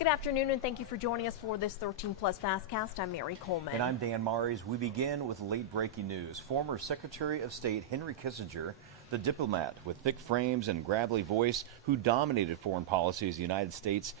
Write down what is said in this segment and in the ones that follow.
Good afternoon, and thank you for joining us for this 13 Plus FastCast. I'm Mary Coleman. And I'm Dan Mares. We begin with late breaking news. Former Secretary of State Henry Kissinger, the diplomat with thick frames and gravelly voice who dominated foreign policy as the United States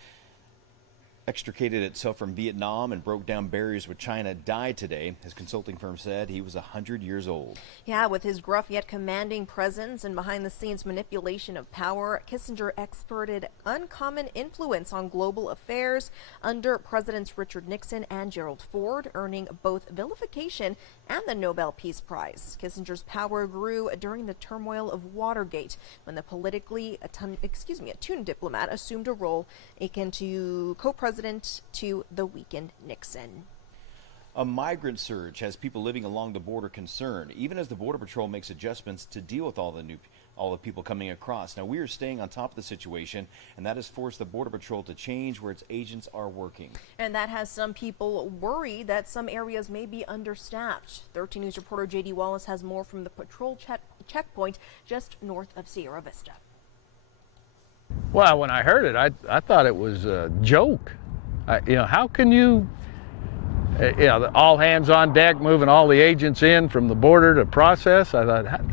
extricated itself from Vietnam and broke down barriers with China, died today. His consulting firm said he was 100 years old. Yeah, with his gruff yet commanding presence and behind-the-scenes manipulation of power, Kissinger exerted uncommon influence on global affairs under Presidents Richard Nixon and Gerald Ford, earning both vilification and the Nobel Peace Prize. Kissinger's power grew during the turmoil of Watergate, when the politically attuned diplomat assumed a role akin to co-president to the weakened Nixon. A migrant surge has people living along the border concerned, even as the Border Patrol makes adjustments to deal with all the people coming across. Now, we are staying on top of the situation, and that has forced the Border Patrol to change where its agents are working. And that has some people worried that some areas may be understaffed. 13 News reporter J.D. Wallace has more from the patrol checkpoint just north of Sierra Vista. Well, when I heard it, I thought it was a joke. How can you, all hands on deck, moving all the agents in from the border to process? I thought,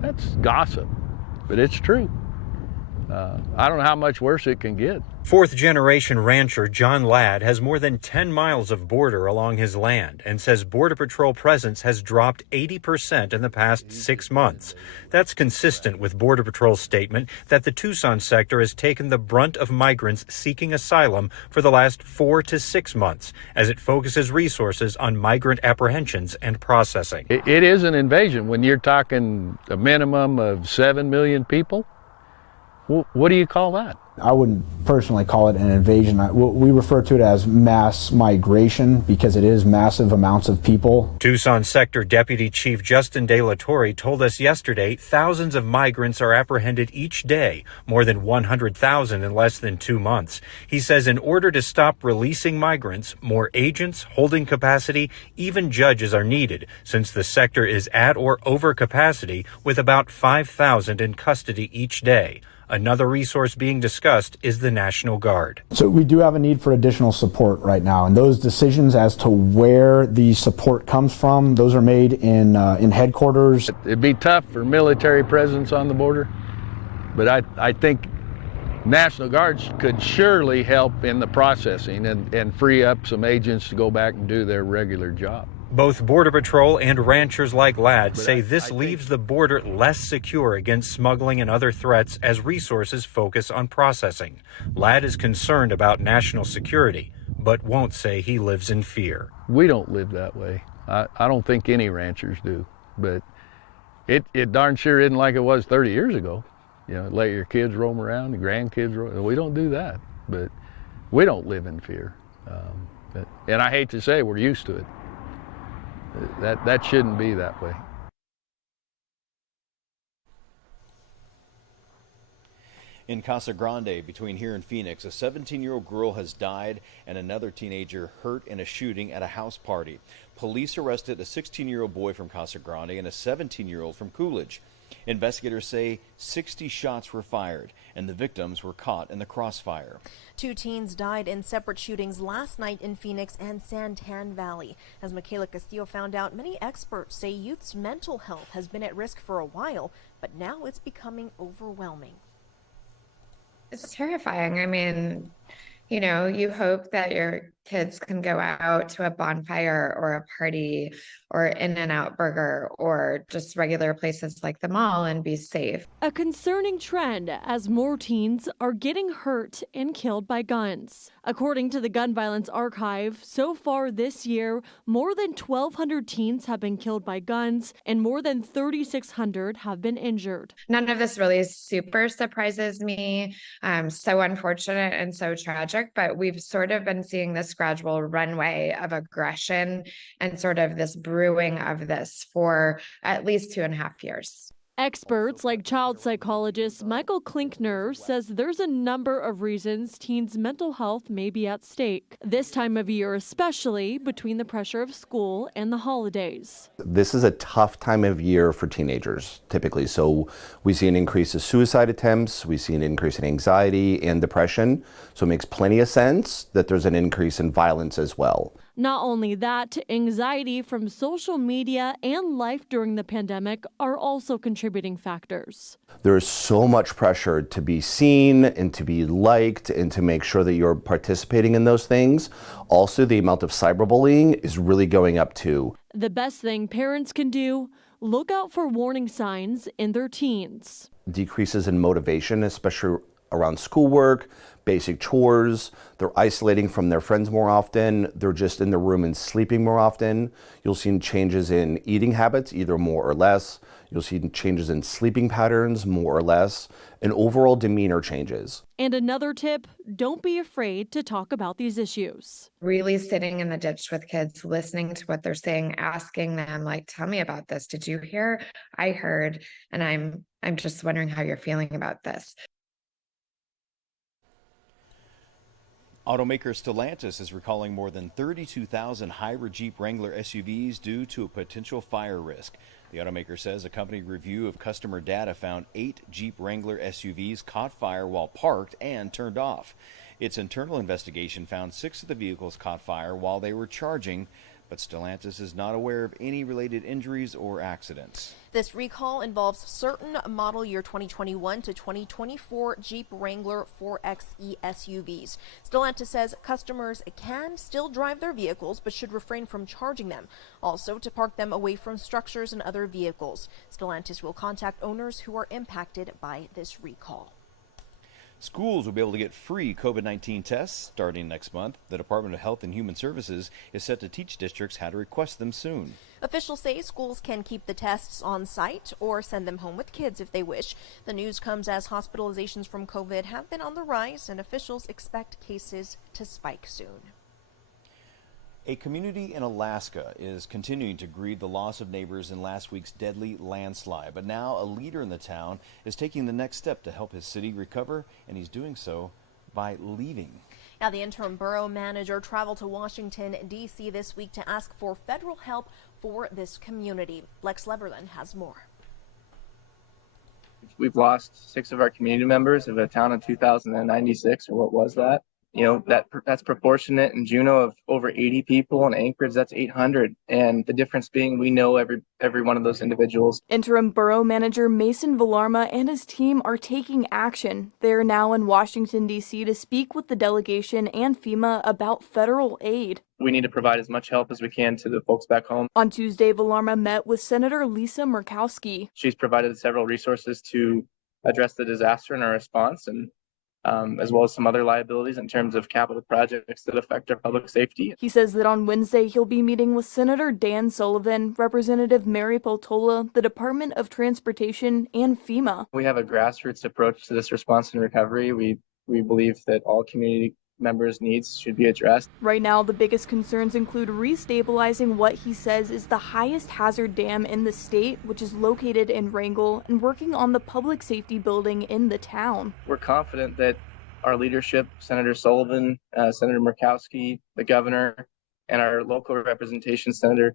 that's gossip, but it's true. I don't know how much worse it can get. Fourth-generation rancher John Ladd has more than 10 miles of border along his land and says Border Patrol presence has dropped 80% in the past 6 months. That's consistent with Border Patrol's statement that the Tucson sector has taken the brunt of migrants seeking asylum for the last 4 to 6 months as it focuses resources on migrant apprehensions and processing. It is an invasion when you're talking a minimum of 7 million people. What do you call that? I wouldn't personally call it an invasion. We refer to it as mass migration because it is massive amounts of people. Tucson Sector Deputy Chief Justin De La Torre told us yesterday thousands of migrants are apprehended each day, more than 100,000 in less than 2 months. He says in order to stop releasing migrants, more agents, holding capacity, even judges are needed, since the sector is at or over capacity with about 5,000 in custody each day. Another resource being discussed is the National Guard. So we do have a need for additional support right now, and those decisions as to where the support comes from, those are made in headquarters. It'd be tough for military presence on the border, but I think National Guards could surely help in the processing and free up some agents to go back and do their regular job. Both Border Patrol and ranchers like Ladd say this leaves the border less secure against smuggling and other threats as resources focus on processing. Ladd is concerned about national security, but won't say he lives in fear. We don't live that way. I don't think any ranchers do, but it darn sure isn't like it was 30 years ago. Let your kids roam around, the grandkids roam. We don't do that, but we don't live in fear. And I hate to say we're used to it. That shouldn't be that way. In Casa Grande, between here and Phoenix, a 17-year-old girl has died and another teenager hurt in a shooting at a house party. Police arrested a 16-year-old boy from Casa Grande and a 17-year-old from Coolidge. Investigators say 60 shots were fired, and the victims were caught in the crossfire. 2 teens died in separate shootings last night in Phoenix and Santan Valley. As Michaela Castillo found out, many experts say youth's mental health has been at risk for a while, but now it's becoming overwhelming. It's terrifying. I mean, you hope that your kids can go out to a bonfire or a party or In-N-Out Burger or just regular places like the mall and be safe. A concerning trend as more teens are getting hurt and killed by guns. According to the Gun Violence Archive, so far this year, more than 1,200 teens have been killed by guns and more than 3,600 have been injured. None of this really super surprises me. So unfortunate and so tragic, but we've sort of been seeing this gradual runway of aggression and sort of this brewing of this for at least 2.5 years. Experts like child psychologist Michael Klinkner says there's a number of reasons teens' mental health may be at stake. This time of year especially, between the pressure of school and the holidays. This is a tough time of year for teenagers, typically. So we see an increase of suicide attempts, we see an increase in anxiety and depression. So it makes plenty of sense that there's an increase in violence as well. Not only that, anxiety from social media and life during the pandemic are also contributing factors. There is so much pressure to be seen and to be liked and to make sure that you're participating in those things. Also, the amount of cyberbullying is really going up too. The best thing parents can do, look out for warning signs in their teens. Decreases in motivation, especially around schoolwork, basic chores. They're isolating from their friends more often. They're just in the room and sleeping more often. You'll see changes in eating habits, either more or less. You'll see changes in sleeping patterns, more or less, and overall demeanor changes. And another tip, don't be afraid to talk about these issues. Really sitting in the ditch with kids, listening to what they're saying, asking them, like, tell me about this. Did you hear? I heard, and I'm just wondering how you're feeling about this. Automaker Stellantis is recalling more than 32,000 hybrid Jeep Wrangler SUVs due to a potential fire risk. The automaker says a company review of customer data found 8 Jeep Wrangler SUVs caught fire while parked and turned off. Its internal investigation found 6 of the vehicles caught fire while they were charging, but Stellantis is not aware of any related injuries or accidents. This recall involves certain model year 2021 to 2024 Jeep Wrangler 4xe SUVs. Stellantis says customers can still drive their vehicles but should refrain from charging them. Also, to park them away from structures and other vehicles. Stellantis will contact owners who are impacted by this recall. Schools will be able to get free COVID-19 tests starting next month. The Department of Health and Human Services is set to teach districts how to request them soon. Officials say schools can keep the tests on site or send them home with kids if they wish. The news comes as hospitalizations from COVID have been on the rise and officials expect cases to spike soon. A community in Alaska is continuing to grieve the loss of neighbors in last week's deadly landslide. But now a leader in the town is taking the next step to help his city recover, and he's doing so by leaving. Now, the interim borough manager traveled to Washington, D.C. this week to ask for federal help for this community. Lex Leverland has more. We've lost 6 of our community members of a town of 2,096, or what was that? You know, that's proportionate. In Juneau of over 80 people, in Anchorage that's 800, and the difference being we know every one of those individuals. Interim Borough Manager Mason Villarma and his team are taking action. They are now in Washington, D.C. to speak with the delegation and FEMA about federal aid. We need to provide as much help as we can to the folks back home. On Tuesday, Villarma met with Senator Lisa Murkowski. She's provided several resources to address the disaster and our response, and as well as some other liabilities in terms of capital projects that affect our public safety. He says that on Wednesday he'll be meeting with Senator Dan Sullivan, Representative Mary Peltola, the Department of Transportation, and FEMA. We have a grassroots approach to this response and recovery. We believe that all community members' needs should be addressed. Right now, the biggest concerns include restabilizing what he says is the highest hazard dam in the state, which is located in Wrangell, and working on the public safety building in the town. We're confident that our leadership, Senator Sullivan, Senator Murkowski, the governor, and our local representation, Senator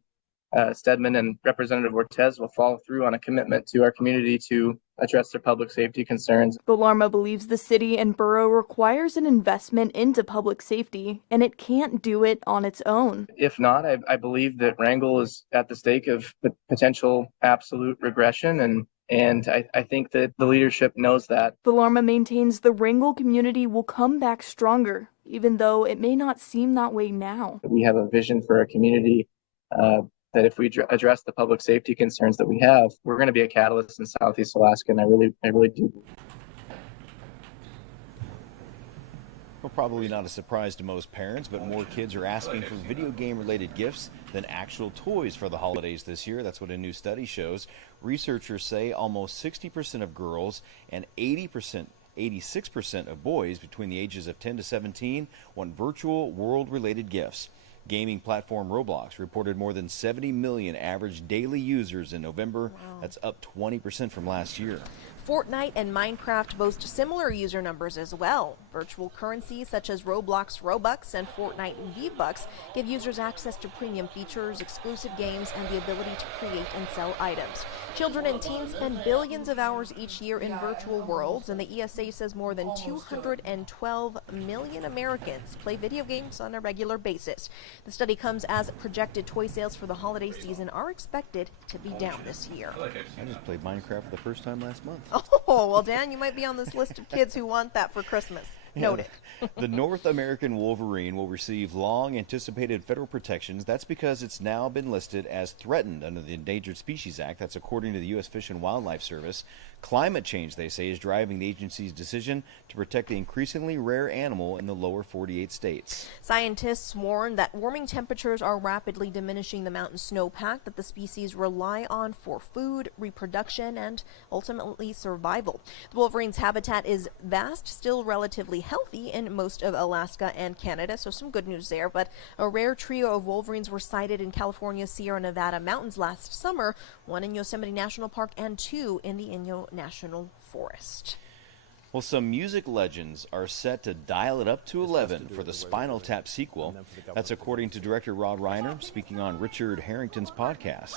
Stedman and Representative Ortez, will follow through on a commitment to our community to address their public safety concerns. Villarma believes the city and borough requires an investment into public safety, and it can't do it on its own. If not, I believe that Wrangell is at the stake of potential absolute regression, and I think that the leadership knows that. Villarma maintains the Wrangell community will come back stronger, even though it may not seem that way now. We have a vision for our community that if we address the public safety concerns that we have, we're going to be a catalyst in Southeast Alaska, and I really do. Well, probably not a surprise to most parents, but more kids are asking for video game related gifts than actual toys for the holidays this year. That's what a new study shows. Researchers say almost 60% of girls and 86% of boys between the ages of 10 to 17 want virtual world related gifts. Gaming platform Roblox reported more than 70 million average daily users in November. That's up 20% from last year. Fortnite and Minecraft boast similar user numbers as well. Virtual currencies such as Roblox Robux and Fortnite V-Bucks give users access to premium features, exclusive games, and the ability to create and sell items. Children and teens spend billions of hours each year in virtual worlds, and the ESA says more than 212 million Americans play video games on a regular basis. The study comes as projected toy sales for the holiday season are expected to be down this year. I just played Minecraft for the first time last month. Oh, well, Dan, you might be on this list of kids who want that for Christmas. Noted. The North American wolverine will receive long-anticipated federal protections. That's because it's now been listed as threatened under the Endangered Species Act. That's according to the U.S. Fish and Wildlife Service. Climate change, they say, is driving the agency's decision to protect the increasingly rare animal in the lower 48 states. Scientists warn that warming temperatures are rapidly diminishing the mountain snowpack that the species rely on for food, reproduction, and ultimately survival. The wolverine's habitat is vast, still relatively healthy in most of Alaska and Canada, so some good news there. But a rare trio of wolverines were sighted in California's Sierra Nevada mountains last summer, one in Yosemite National Park and two in the Inyo National Forest. Well, some music legends are set to dial it up to 11 for the Spinal Tap sequel. That's according to director Rod Reiner, speaking on Richard Harrington's podcast.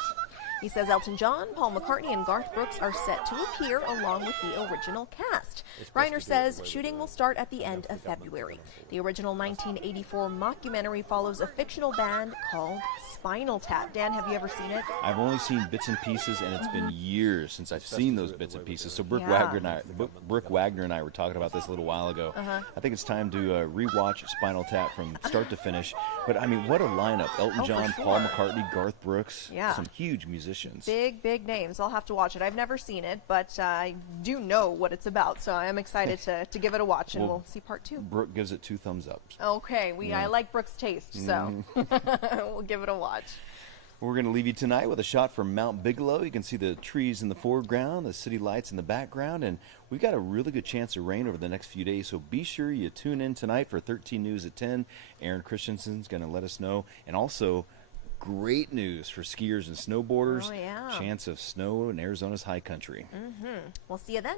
He says Elton John, Paul McCartney, and Garth Brooks are set to appear along with the original cast. Reiner says shooting will start at the end of February. The original 1984 mockumentary follows a fictional band called Spinal Tap. Dan, have you ever seen it? I've only seen bits and pieces, and it's been years since I've seen those bits and pieces. So Brooke Wagner and I were talking about this a little while ago. I think it's time to rewatch Spinal Tap from start to finish. But, I mean, what a lineup. Elton John, Paul McCartney, Garth Brooks. Some huge musicians. Big names. I'll have to watch it. I've never seen it, but I do know what it's about, so I'm excited to give it a watch, and we'll see part 2. Brooke gives it 2 thumbs up. Okay, I like Brooke's taste, so we'll give it a watch. We're going to leave you tonight with a shot from Mount Bigelow. You can see the trees in the foreground, the city lights in the background, and we've got a really good chance of rain over the next few days, so be sure you tune in tonight for 13 News at 10. Aaron Christensen's going to let us know, and also great news for skiers and snowboarders. Chance of snow in Arizona's high country. We'll see you then.